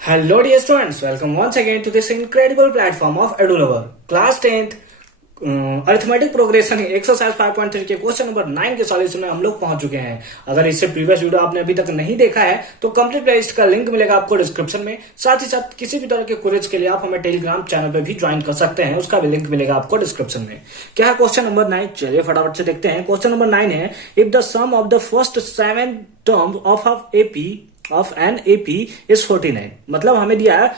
Hello dear students, welcome once again to this incredible platform of EduLover. Class 10th arithmetic progression exercise 5.3 के question number 9 के solution में हम लोग पहुंच चुके हैं। अगर इससे प्रीवियस वीडियो आपने अभी तक नहीं देखा है तो कंप्लीट प्लेलिस्ट का लिंक मिलेगा आपको डिस्क्रिप्शन में। साथ ही साथ किसी भी तरह के क्वेरीज के लिए आप हमें टेलीग्राम चैनल पे भी ज्वाइन कर सकते हैं, उसका भी लिंक मिलेगा आपको डिस्क्रिप्शन में। क्या है क्वेश्चन नंबर 9? चलिए फटाफट से देखते हैं। क्वेश्चन नंबर 9 है, if the sum of the first 7 term of an AP is 49। मतलब हमें दिया है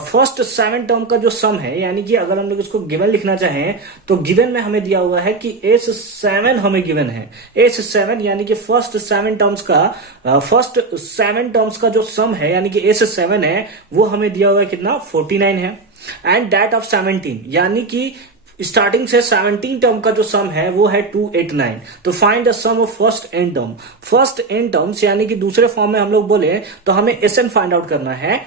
फर्स्ट 7 टर्म का जो सम है, यानी कि अगर हम लोग इसको गिवन लिखना चाहें तो गिवन में हमें दिया हुआ है कि S7 हमें गिवन है। S7 यानी कि फर्स्ट 7 टर्म्स का जो सम है यानी कि S7 है वो हमें दिया हुआ है कितना? 49 है। एंड दैट ऑफ 17 यानी कि स्टार्टिंग से 17 टर्म का जो सम है वो है 289। तो find the sum of first n term. First n terms यानी कि दूसरे फॉर्म में हम लोग बोले तो हमें एसएन फाइंड आउट करना है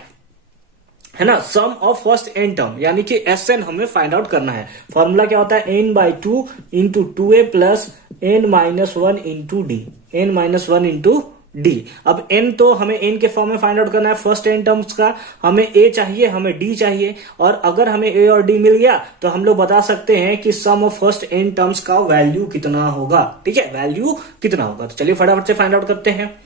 ना। सम ऑफ फर्स्ट एन टर्म यानी कि एसएन हमें फाइंड आउट करना है। फॉर्मूला क्या होता है? n/2 into 2a plus n-1 into D. n-1 into D. अब n तो हमें n के फॉर्म में फाइंड आउट करना है फर्स्ट n टर्म्स का। हमें a चाहिए, हमें d चाहिए, और अगर हमें a और d मिल गया तो हम लोग बता सकते हैं कि सम ऑफ फर्स्ट n टर्म्स का वैल्यू कितना होगा। ठीक है, वैल्यू कितना होगा। तो चलिए फटाफट से फाइंड आउट करते हैं।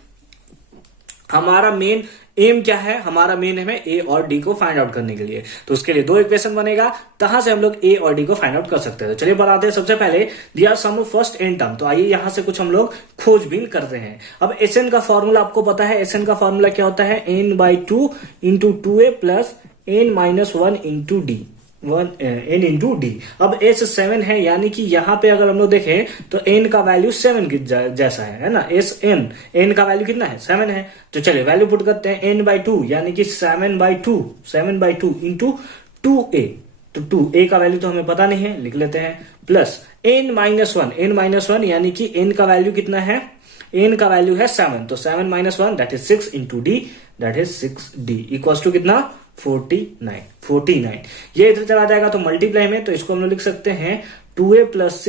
हमारा मेन एम क्या है? हमारा मेन है ए और डी को फाइंड आउट करने के लिए। तो उसके लिए दो इक्वेशन बनेगा, तहां से हम लोग ए और डी को फाइंड आउट कर सकते हैं। तो चलिए बताते हैं। सबसे पहले दिया सम ऑफ फर्स्ट एन टर्म, तो आइए यहां से कुछ हम लोग खोजबीन करते हैं। अब एस एन का फॉर्मूला आपको पता है। एस एन का फॉर्मूला क्या होता है? n/2 into 2a plus n-1 into D, n into D. अब S7 है यानी कि यहां पे अगर हम लोग देखें तो n का वैल्यू 7 जैसा है ना। n का वैल्यू कितना है? 7 है। तो चलिए वैल्यू पुट करते हैं। n/2 यानी कि 7/2 इंटू 2a। तो 2a का वैल्यू तो हमें पता नहीं है, लिख लेते हैं, प्लस n-1 यानी कि n का वैल्यू कितना है? n का वैल्यू है 7, तो 7-1 that is 6 into d, that is 6d equals to कितना? 49। ये इधर चला जाएगा तो मल्टीप्लाई में, तो इसको हम लोग लिख सकते हैं 2a plus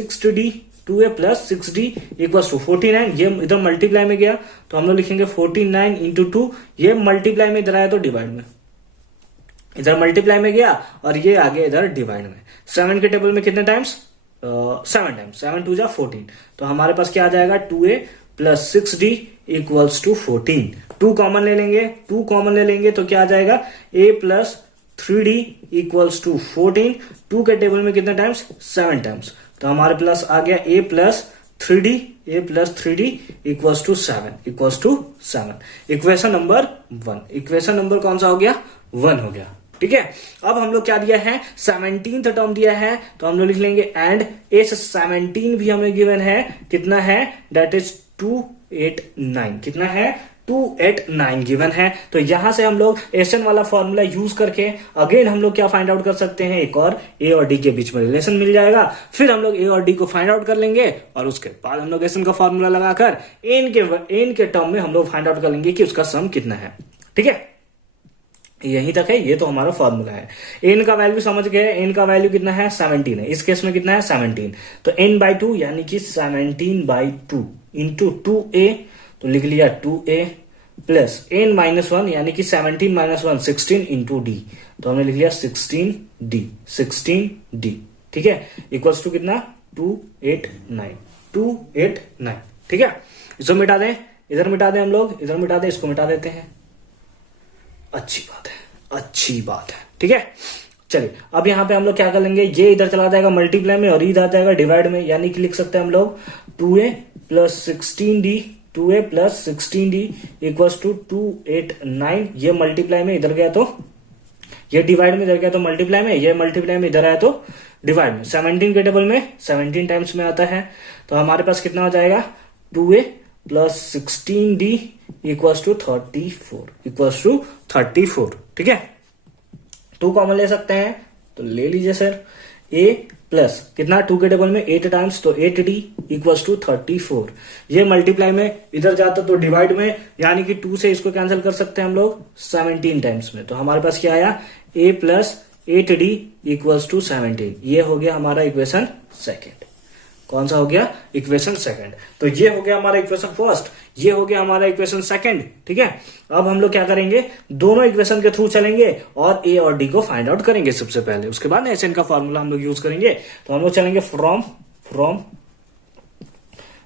6d equals to 49। ये इधर मल्टीप्लाई में गया तो हम लोग लिखेंगे 49 इंटू 2। ये मल्टीप्लाई में इधर आया तो डिवाइड में, इधर मल्टीप्लाई में गया और ये आगे इधर डिवाइड में। 7 के टेबल में कितने टाइम्स? 7 टाइम्स। 7 2 जा 14। तो हमारे पास क्या आ जाएगा? 2a plus 6d equals to 14। 2 common ले लेंगे तो क्या आ जाएगा? a plus 3d equals to 14। 2 के टेबल में कितने टाइम्स? 7 टाइम्स। तो हमारे प्लस आ गया a plus 3d equals to 7 equation number 1। Equation number कौन सा हो गया? 1 हो गया। ठीक है। अब हम लोग क्या दिया है? 17th टर्म दिया है, तो हम लोग लिख लेंगे एंड S17 भी हमें गिवन है। कितना है? That is 289। कितना है? 289 गिवन है। तो यहां से हम लोग एसएन वाला फॉर्मूला यूज करके अगेन हम लोग क्या फाइंड आउट कर सकते हैं? एक और ए और डी के बीच में रिलेशन मिल जाएगा। फिर हम लोग ए और डी को फाइंड आउट कर लेंगे और उसके बाद हम लोग एसएन का फॉर्मूला लगाकर एन के टर्म में हम लोग फाइंड आउट कर लेंगे कि उसका सम कितना है। ठीक है, यहीं तक है। ये तो हमारा फॉर्मूला है। एन का वैल्यू समझ गए। एन का वैल्यू कितना है? 17 है। इस केस में कितना है? 17। तो n/2 यानी कि 17/2 इंटू 2a, तो लिख लिया 2a प्लस n-1 यानी कि 17-1 16 इंटू डी, तो हमने लिख लिया 16d। ठीक है, इक्वल्स टू कितना? 289। ठीक है, इसको मिटा दें, इधर मिटा दें हम लोग, इधर मिटा दें, इसको मिटा देते हैं। अच्छी बात है। ठीक है, चलिए अब यहां पे हम लोग क्या कर लेंगे? ये इधर चला जाएगा मल्टीप्लाई में और इधर जाएगा डिवाइड में, यानी कि लिख सकते हैं हम लोग 2a plus 16d equals to 289। ये मल्टीप्लाई में इधर गया तो ये डिवाइड में इधर गया तो मल्टीप्लाई में, ये मल्टीप्लाई में इधर आया तो डिवाइड में। 17 के टेबल में 17 टाइम्स में आता है, तो हमारे पास कितना हो जाएगा? 2a plus 16d equals to 34। ठीक है, 2 कॉमन ले सकते हैं तो ले लीजिए सर। a प्लस कितना? 2 के टेबल में 8 टाइम्स, तो 8d इक्वल्स टू 34। ये मल्टीप्लाई में इधर जाता तो डिवाइड में, यानी कि 2 से इसको कैंसिल कर सकते हैं हम लोग 17 टाइम्स में। तो हमारे पास क्या आया? a plus 8d equals to 17। ये हो गया हमारा इक्वेशन सेकेंड। कौन सा हो गया? Equation second. तो ये हो गया हमारा इक्वेशन फर्स्ट, ये हो गया हमारा इक्वेशन सेकंड। ठीक है, अब हम लोग क्या करेंगे, दोनों इक्वेशन के थ्रू चलेंगे और ए और डी को फाइंड आउट करेंगे सबसे पहले, उसके बाद एसएन का फॉर्मूला हम लोग यूज करेंगे। तो हम लोग चलेंगे from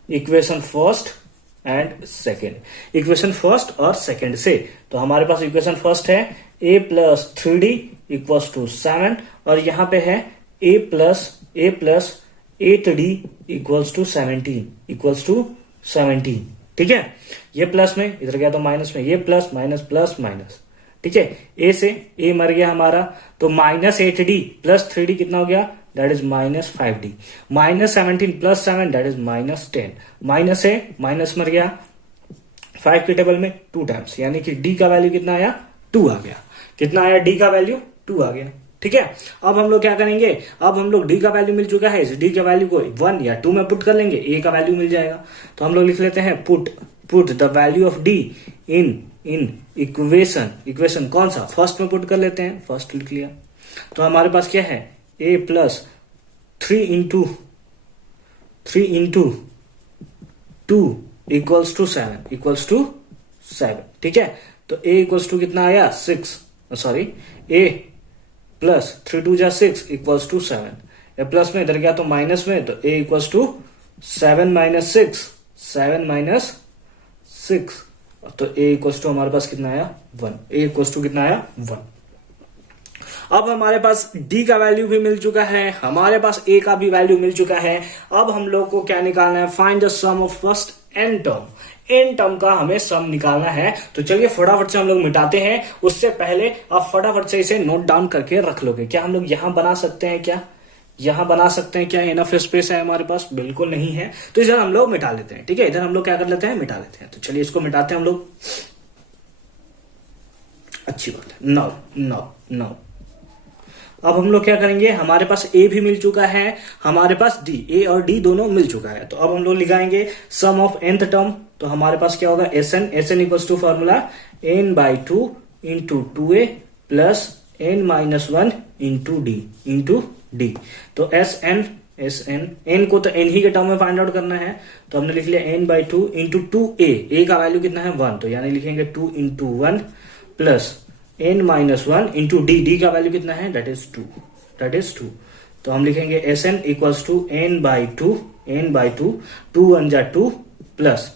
equation first and second, equation first और सेकेंड से। तो हमारे पास इक्वेशन फर्स्ट है a plus 3d equals to 7 और यहां पे है a plus 8d equals to 17 ठीक है, ये प्लस में, इधर गया तो माइनस में, ये प्लस माइनस प्लस माइनस। ठीक है, a से a मर गया हमारा, तो माइनस 8d प्लस 3d कितना हो गया? That is minus 5d, minus 17 plus 7 that is minus 10, minus है माइनस मर गया 5 के टेबल में 2 टाइम्स, यानी कि d का वैल्यू कितना आया? 2 आ गया। कितना आया? d का वैल्यू 2 आ गया। ठीक है, अब हम लोग क्या करेंगे, अब हम लोग d का वैल्यू मिल चुका है, इस d के वैल्यू को 1 या 2 में पुट कर लेंगे, a का वैल्यू मिल जाएगा। तो हम लोग लिख लेते हैं put the value of d in equation कौन सा? फर्स्ट में पुट कर लेते हैं, फर्स्ट लिख लिया। तो हमारे पास क्या है? a plus 3 into 2 equals to 7। ठीक है, तो a इक्वल्स टू कितना आया? 6, सॉरी a प्लस 3 2 जा 6 इक्वल्स टू 7, ए प्लस में इधर गया तो माइनस में, तो a इक्वल्स टू 7 माइनस 6, तो a इक्वल्स टू हमारे पास कितना आया? 1। a इक्वल्स टू कितना आया? 1। अब हमारे पास d का वैल्यू भी मिल चुका है, हमारे पास a का भी वैल्यू मिल चुका है। अब हम लोग को क्या निकालना है? Find the sum of first n term का हमें सम निकालना है। तो चलिए फटाफट से हम लोग मिटाते हैं, उससे पहले आप फटाफट से इसे नोट डाउन करके रख लोगे। क्या हम लोग यहां बना सकते हैं? क्या यहां बना सकते हैं? क्या इनफ स्पेस है हमारे पास? बिल्कुल नहीं है, तो इधर हम लोग मिटा लेते हैं। ठीक है, इधर हम लोग क्या कर लेते हैं? मिटा लेते हैं। तो चलिए इसको मिटाते हैं हम लोग, अच्छी बात है। नाउ अब हम लोग क्या करेंगे, हमारे पास a भी मिल चुका है, हमारे पास d, a और d दोनों मिल चुका है। तो अब हम लोग लिखाएंगे सम ऑफ nth टर्म। तो हमारे पास क्या होगा? sn equals to formula n by 2 into 2a plus n minus 1 into d। तो n को तो n ही के टर्म में फाइंड आउट करना है, तो हमने लिख लिया n बाई 2 इंटू 2a का वैल्यू कितना है? 1, तो यानी लिखेंगे 2 into 1 plus n minus 1 into d का वैल्यू कितना है? That is 2। तो हम लिखेंगे sn equals to n by 2 2 1 जा 2 प्लस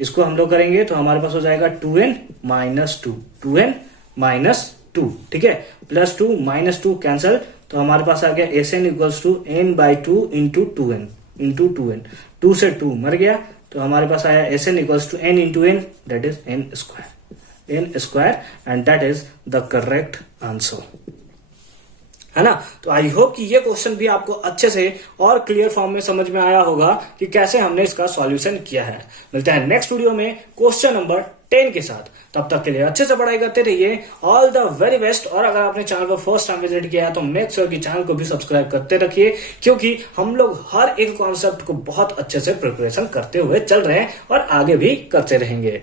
इसको हम लोग करेंगे तो हमारे पास हो जाएगा 2n माइनस 2। ठीक है, प्लस 2 माइनस 2 कैंसल, तो हमारे पास आ गया sn equals to n by 2 into 2n। 2 से 2 मर गया, तो हमारे पास आया sn equals to n into n, that is n square, and that is the correct answer, है ना। तो आई होप कि ये क्वेश्चन भी आपको अच्छे से और क्लियर फॉर्म में समझ में आया होगा कि कैसे हमने इसका सॉल्यूशन किया है। मिलते हैं नेक्स्ट वीडियो में क्वेश्चन नंबर 10 के साथ। तब तक के लिए अच्छे से पढ़ाई करते रहिए। All the very best. और अगर आपने चैनल को फर्स्ट टाइम विजिट किया है तो मेक श्योर कि चैनल को भी सब्सक्राइब करते रखिए, क्योंकि हम लोग हर एक कॉन्सेप्ट को बहुत अच्छे से प्रिपरेशन करते हुए चल रहे हैं और आगे भी करते रहेंगे।